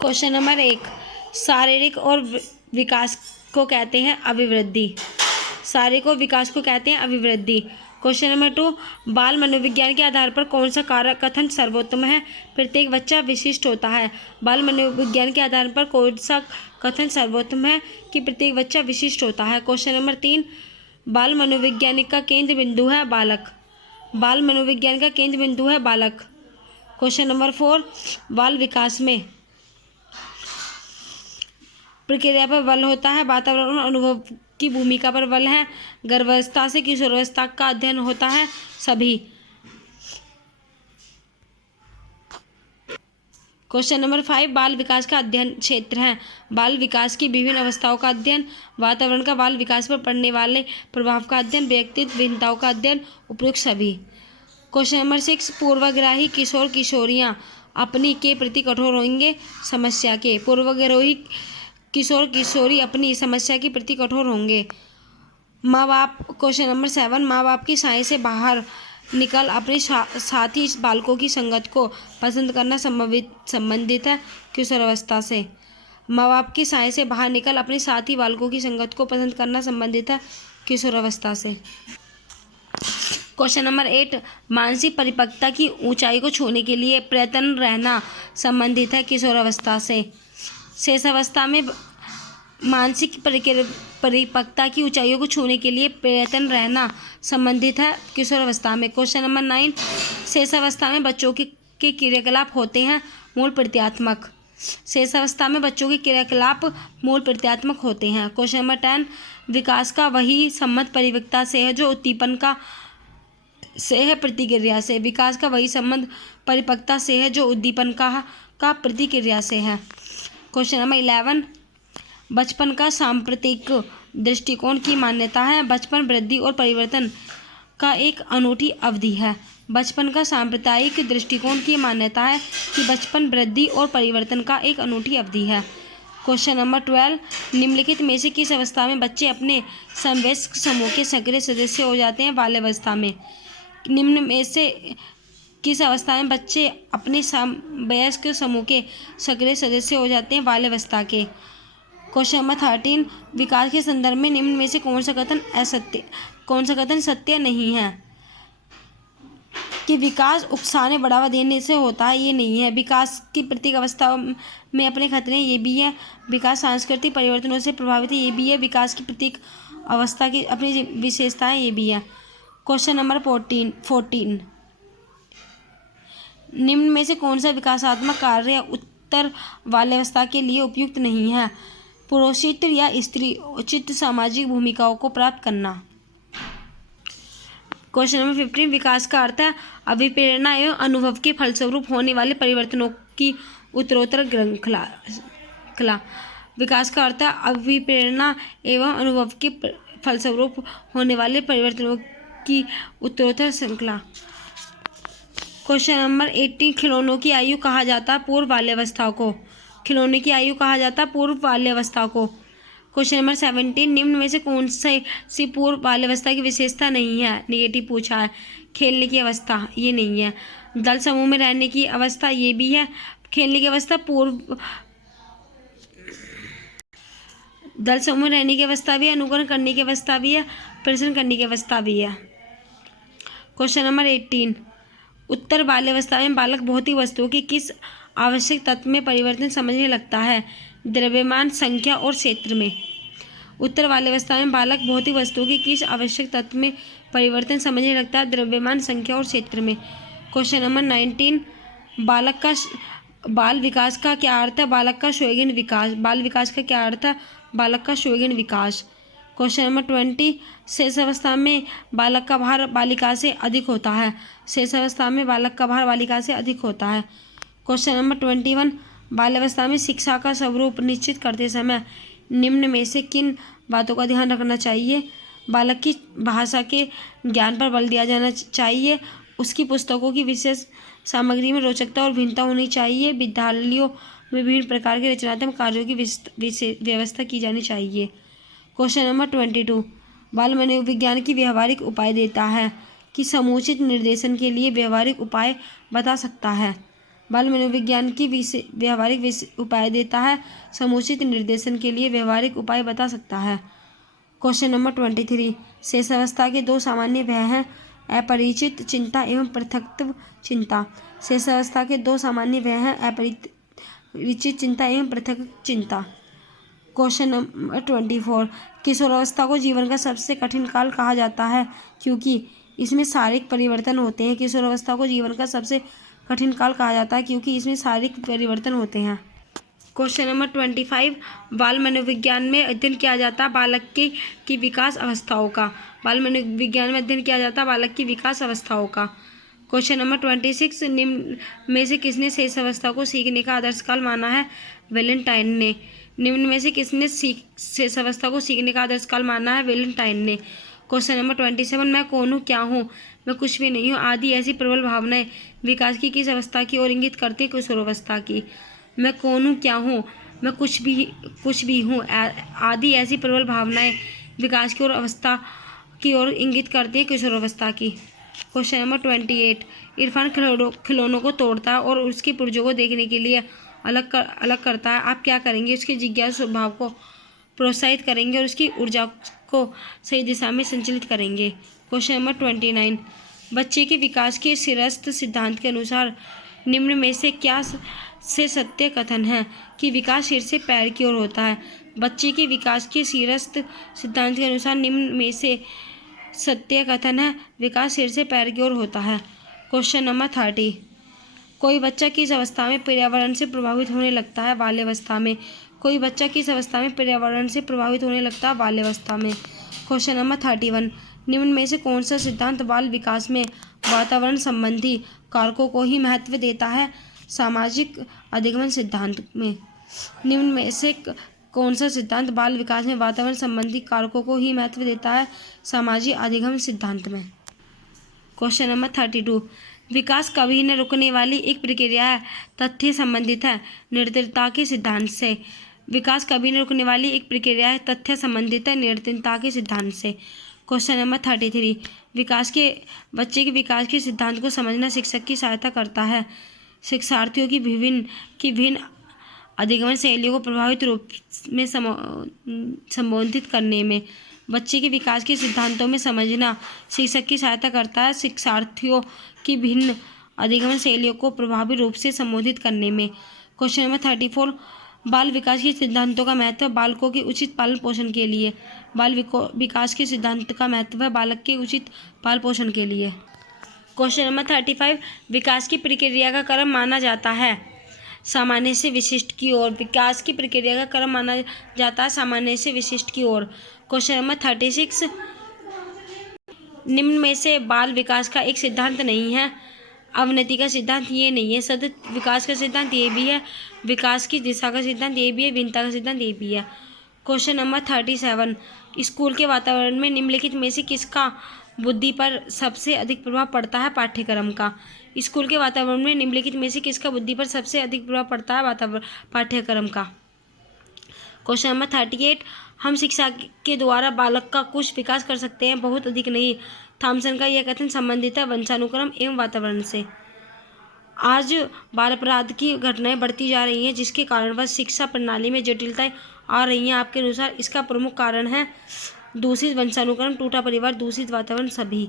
Question number 1, शारीरिक और विकास को कहते हैं अभिवृद्धि। शारीरिक और विकास को कहते हैं अभिवृद्धि। क्वेश्चन नंबर 2, बाल मनोविज्ञान के आधार पर कौन सा कारक कथन सर्वोत्तम है? प्रत्येक बच्चा विशिष्ट होता है। बाल मनोविज्ञान के आधार पर कौन सा कथन सर्वोत्तम है कि प्रत्येक बच्चा विशिष्ट होता है? क्वेश्चन नंबर 3, बाल मनोविज्ञान का केंद्र बिंदु है बालक। बाल मनोविज्ञान का केंद्र बिंदु है बालक। क्वेश्चन नंबर 4, बाल विकास में प्रक्रिया पर बल होता है, वातावरण और अनुभव की भूमिका पर बल है, गर्भावस्था से किशोरावस्था का अध्ययन होता है, सभी। क्वेश्चन नंबर 5, बाल विकास का अध्ययन क्षेत्र है। बाल विकास की विभिन्न अवस्थाओं का अध्ययन, वातावरण का बाल विकास पर पड़ने वाले प्रभाव का अध्ययन, व्यक्तित्व भिन्नताओं का अध्ययन, उपयुक्त सभी। क्वेश्चन नंबर 6, पूर्वाग्रही किशोर किशोरियां अपनी के प्रति कठोर होंगे, समस्या के। पूर्वाग्रही किशोर किशोरी अपनी समस्या के प्रति कठोर होंगे। माँ बाप। क्वेश्चन नंबर 7, माँ बाप की साए से बाहर निकल अपने साथी बालकों की संगत को पसंद करना संबंधित है किशोरावस्था से। माँ बाप की साए से बाहर निकल अपने साथी बालकों की संगत को पसंद करना संबंधित है किशोरावस्था से। क्वेश्चन नंबर 8, मानसिक परिपक्वता की ऊंचाई को छूने के लिए प्रयत्न रहना संबंधित है किशोरावस्था से। शेष अवस्था में मानसिक परिपक्वता की ऊंचाइयों को छूने के लिए प्रयत्न रहना संबंधित है किशोरावस्था में। क्वेश्चन नंबर 9, शेष अवस्था में बच्चों के क्रियाकलाप होते हैं मूल प्रत्यात्मक। शेष अवस्था में बच्चों के क्रियाकलाप मूल प्रत्यात्मक होते हैं। क्वेश्चन नंबर 10, विकास का वही संबंध परिपक्वता से है जो उद्दीपन का से है प्रतिक्रिया से। विकास का वही संबंध परिपक्वता से है जो उद्दीपन का प्रतिक्रिया से है। क्वेश्चन नंबर 11, बचपन का सांप्रतिक दृष्टिकोण की मान्यता है बचपन वृद्धि और परिवर्तन का एक अनूठी अवधि है। बचपन का सांप्रदायिक दृष्टिकोण की मान्यता है कि बचपन वृद्धि और परिवर्तन का एक अनूठी अवधि है। क्वेश्चन नंबर 12, निम्नलिखित में से किस अवस्था में बच्चे अपने समवयस्क समूह के सक्रिय सदस्य हो जाते हैं? बाल्यावस्था में। निम्न में से किस अवस्था में बच्चे अपने समवयस्क समूह के सक्रिय सदस्य हो जाते हैं? बाल्यावस्था के। क्वेश्चन नंबर 13, विकास के संदर्भ में निम्न में से कौन सा कथन सत्य नहीं है? कि विकास उकसाने बढ़ावा देने से होता है, ये नहीं है। विकास की प्रत्येक अवस्था में अपने खतरे, ये भी है। विकास सांस्कृतिक परिवर्तनों से प्रभावित है, ये भी है। विकास की प्रत्येक अवस्था की अपनी विशेषताएं, ये भी है। क्वेश्चन नंबर 14, निम्न में से कौन सा विकासात्मक कार्य उत्तर बाल्यावस्था के लिए उपयुक्त नहीं है? पुरुषोचित या स्त्री उचित सामाजिक भूमिकाओं को प्राप्त करना। क्वेश्चन नंबर 15, विकास का अर्थ है अभिप्रेरणा एवं अनुभव के फलस्वरूप होने वाले परिवर्तनों की उत्तरोत्तर श्रृंखला। विकास का अर्थ है अभिप्रेरणा एवं अनुभव के फलस्वरूप होने वाले परिवर्तनों की उत्तरोत्तर श्रृंखला। क्वेश्चन नंबर 18, खिलौनों की आयु कहा जाता है पूर्व बाल्यावस्था को। खिलौने की आयु कहा जाता है पूर्व बाल्यावस्था को। क्वेश्चन नंबर 17, निम्न में से कौन सी पूर्व बाल्यावस्था की विशेषता नहीं है? नेगेटिव पूछा है। खेलने की अवस्था, ये नहीं है। दल समूह में रहने की अवस्था, ये भी है। खेलने की अवस्था पूर्व दल समूह में रहने की अवस्था भी है, अनुकरण करने की अवस्था भी है, प्रश्न करने की अवस्था भी है। क्वेश्चन नंबर 18, उत्तर बाल्यावस्था में बालक भौतिक वस्तुओं के किस आवश्यक तत्व में परिवर्तन समझने लगता है? द्रव्यमान, संख्या और क्षेत्र में। उत्तर बाल्यावस्था में बालक भौतिक वस्तुओं के किस आवश्यक तत्व में परिवर्तन समझने लगता है? द्रव्यमान, संख्या और क्षेत्र में। क्वेश्चन नंबर 19, बाल विकास का क्या अर्थ है? बालक का स्वयं विकास। बाल विकास का क्या अर्थ है? बालक का स्वयं विकास। क्वेश्चन नंबर 20, शेष अवस्था में बालक का भार बालिका से अधिक होता है। शेष अवस्था में बालक का भार बालिका से अधिक होता है। क्वेश्चन नंबर 21, बाल्यावस्था में शिक्षा का स्वरूप निश्चित करते समय निम्न में से किन बातों का ध्यान रखना चाहिए? बालक की भाषा के ज्ञान पर बल दिया जाना चाहिए। उसकी पुस्तकों की विशेष सामग्री में रोचकता और भिन्नता होनी चाहिए। विद्यालयों में विभिन्न प्रकार के रचनात्मक कार्यों की व्यवस्था की जानी चाहिए। क्वेश्चन नंबर 22, बाल मनोविज्ञान की व्यवहारिक उपाय देता है कि समुचित निर्देशन के लिए व्यवहारिक उपाय बता सकता है। बाल मनोविज्ञान की व्यवहारिक उपाय देता है। समुचित निर्देशन के लिए व्यवहारिक उपाय बता सकता है। क्वेश्चन नंबर 23, शेषावस्था के दो सामान्य भय हैं, अपरिचित चिंता एवं पृथकत्व चिंता। शेषावस्था के दो सामान्य भय हैं, अपरिचित चिंता एवं पृथक चिंता। क्वेश्चन नंबर 24, किशोरावस्था को जीवन का सबसे कठिन काल कहा जाता है क्योंकि इसमें शारीरिक परिवर्तन होते हैं। किशोरावस्था को जीवन का सबसे कठिन काल कहा जाता है क्योंकि इसमें शारीरिक परिवर्तन होते हैं। क्वेश्चन नंबर 25, बाल मनोविज्ञान में अध्ययन किया जाता है बालक की विकास अवस्थाओं का। बाल मनोविज्ञान में अध्ययन किया जाता है बालक की विकास अवस्थाओं का। क्वेश्चन नंबर 26, निम्न में से किसने शेष अवस्था को सीखने का आदर्श काल माना है? वैलेंटाइन ने। निम्न में से किसने शेष अवस्था को सीखने का आदर्श काल माना है? वैलेंटाइन ने। क्वेश्चन नंबर 27, मैं कौन हूँ, क्या हूँ, मैं कुछ भी नहीं हूँ आदि ऐसी प्रबल भावनाएं विकास की किस अवस्था की ओर इंगित करती है? किशोरावस्था की। मैं कौन हूँ, क्या हूँ, मैं कुछ भी हूँ आदि ऐसी प्रबल भावनाएं विकास की ओर अवस्था की ओर इंगित करती है किशोरावस्था की। क्वेश्चन नंबर 28, इरफान खिलौनों को तोड़ता है और उसके पुर्जों को देखने के लिए अलग करता है। आप क्या करेंगे? उसके जिज्ञासु स्वभाव को प्रोत्साहित करेंगे और उसकी ऊर्जा को सही दिशा में संचालित करेंगे। क्वेश्चन नंबर 29, बच्चे के विकास के सिरस्थ सिद्धांत के अनुसार निम्न में से क्या से सत्य कथन है कि विकास सिर से पैर की ओर होता है? बच्चे के विकास के सिरस्थ सिद्धांत के अनुसार निम्न में से सत्य कथन है विकास सिर से पैर की ओर होता है। क्वेश्चन नंबर 30, कोई बच्चा किस अवस्था में पर्यावरण से प्रभावित होने लगता है? बाल्यावस्था में। कोई बच्चा किस अवस्था में पर्यावरण से प्रभावित होने लगता है? बाल्यावस्था में। क्वेश्चन नंबर 31, निम्न में से कौन सा सिद्धांत बाल विकास में वातावरण संबंधी कारकों को ही महत्व देता है? सामाजिक अधिगमन सिद्धांत में। निम्न में से कौन सा सिद्धांत बाल विकास में वातावरण संबंधी कारकों को ही महत्व देता है? सामाजिक अधिगमन सिद्धांत में। क्वेश्चन नंबर 32, विकास कभी न रुकने वाली एक प्रक्रिया है, तथ्य संबंधित है निरंतरता के सिद्धांत से। विकास कभी न रुकने वाली एक प्रक्रिया है, तथ्य संबंधित है निरंतरता के सिद्धांत से। क्वेश्चन नंबर 33, बच्चे के विकास के सिद्धांत को समझना शिक्षक की सहायता करता है शिक्षार्थियों की भिन्न अधिगमन शैलियों को प्रभावित रूप में संबोधित करने में। बच्चे के विकास के सिद्धांतों में समझना शिक्षक की सहायता करता है शिक्षार्थियों की भिन्न अधिगमन शैलियों को प्रभावी रूप से संबोधित करने में। क्वेश्चन नंबर 34, बाल विकास के सिद्धांतों का महत्व बालकों के उचित पालन पोषण के लिए। बाल विकास के सिद्धांत का महत्व है बालक के उचित पालन पोषण के लिए। क्वेश्चन नंबर 35, विकास की प्रक्रिया का क्रम माना जाता है सामान्य से विशिष्ट की ओर। विकास की प्रक्रिया का क्रम माना जाता है सामान्य से विशिष्ट की ओर। क्वेश्चन नंबर 36, निम्न में से बाल विकास का एक सिद्धांत नहीं है। अवनति का सिद्धांत ये नहीं है, सतत विकास का सिद्धांत ये भी है, विकास की दिशा का सिद्धांत ये भी है, भिन्नता का सिद्धांत ये भी है। क्वेश्चन नंबर 37, स्कूल के वातावरण में निम्नलिखित में से किसका बुद्धि पर सबसे अधिक प्रभाव पड़ता है? पाठ्यक्रम का। स्कूल के वातावरण में निम्नलिखित में से किसका बुद्धि पर सबसे अधिक प्रभाव पड़ता है? पाठ्यक्रम का। क्वेश्चन नंबर 38, हम शिक्षा के द्वारा बालक का कुछ विकास कर सकते हैं, बहुत अधिक नहीं। थॉमसन का यह कथन संबंधित है वंशानुक्रम एवं वातावरण से। आज बाल अपराध की घटनाएं बढ़ती जा रही हैं जिसके कारण वह शिक्षा प्रणाली में जटिलताएं आ रही हैं। आपके अनुसार इसका प्रमुख कारण है दूषित वंशानुक्रम, टूटा परिवार, दूषित वातावरण सभी।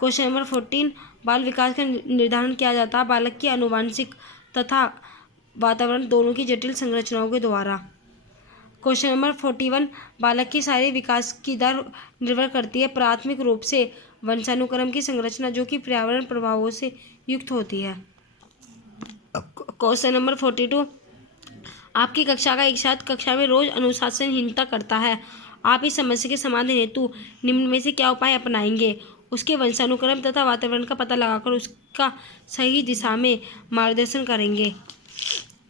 क्वेश्चन नंबर 14, बाल विकास का निर्धारण किया जाता है बालक की आनुवंशिक तथा वातावरण दोनों की जटिल संरचनाओं के द्वारा। क्वेश्चन नंबर 41, बालक के शारीरिक विकास की दर निर्भर करती है प्राथमिक रूप से वंशानुक्रम की संरचना जो कि पर्यावरण प्रभावों से युक्त होती है। क्वेश्चन नंबर 42, आपकी कक्षा का एक छात्र कक्षा में रोज अनुशासनहीनता करता है। आप इस समस्या के समाधान हेतु निम्न में से क्या उपाय अपनाएंगे? उसके वंशानुक्रम तथा वातावरण का पता लगाकर उसका सही दिशा में मार्गदर्शन करेंगे।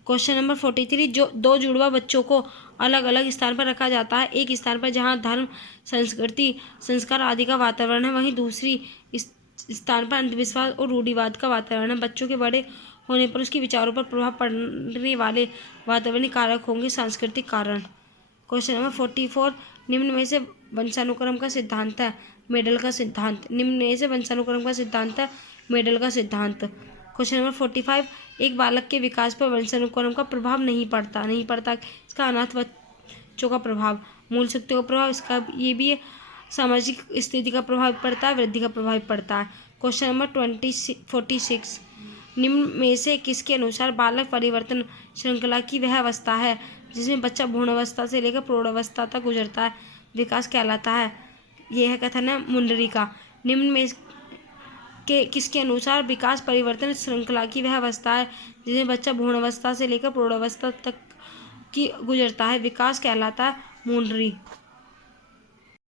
क्वेश्चन नंबर 43, जो दो जुड़वा बच्चों को अलग अलग स्थान पर रखा जाता है, एक स्थान पर जहां धर्म, संस्कृति, संस्कार आदि का वातावरण है, वहीं दूसरी स्थान पर अंधविश्वास और रूढ़िवाद का वातावरण है। बच्चों के बड़े होने पर उसके विचारों पर प्रभाव पड़ने वाले वातावरणीय कारक होंगे सांस्कृतिक कारण। क्वेश्चन नंबर 44, निम्न में से वंशानुक्रम का सिद्धांत है मेडल का सिद्धांत। निम्न में से वंशानुक्रम का सिद्धांत है मेडल का सिद्धांत। क्वेश्चन नंबर 45, एक बालक के विकास पर वंशानुक्रम का प्रभाव नहीं पड़ता। इसका अनाथ बच्चों का प्रभाव, मूल शक्तियों का प्रभाव, इसका ये भी है। सामाजिक स्थिति का प्रभाव पड़ता है, वृद्धि का प्रभाव पड़ता है। क्वेश्चन नंबर 46, निम्न में से किसके अनुसार बालक परिवर्तन श्रृंखला की वह अवस्था है जिसमें बच्चा भ्रूण अवस्था से लेकर प्रौढ़ अवस्था तक गुजरता है, विकास कहलाता है। यह है कथन है मुंडरी का। निम्न में के किसके अनुसार विकास परिवर्तन श्रृंखला की वह अवस्था है जिसमें बच्चा भ्रूण अवस्था से लेकर प्रौढ़ अवस्था तक की गुजरता है, विकास कहलाता है मुंडरी।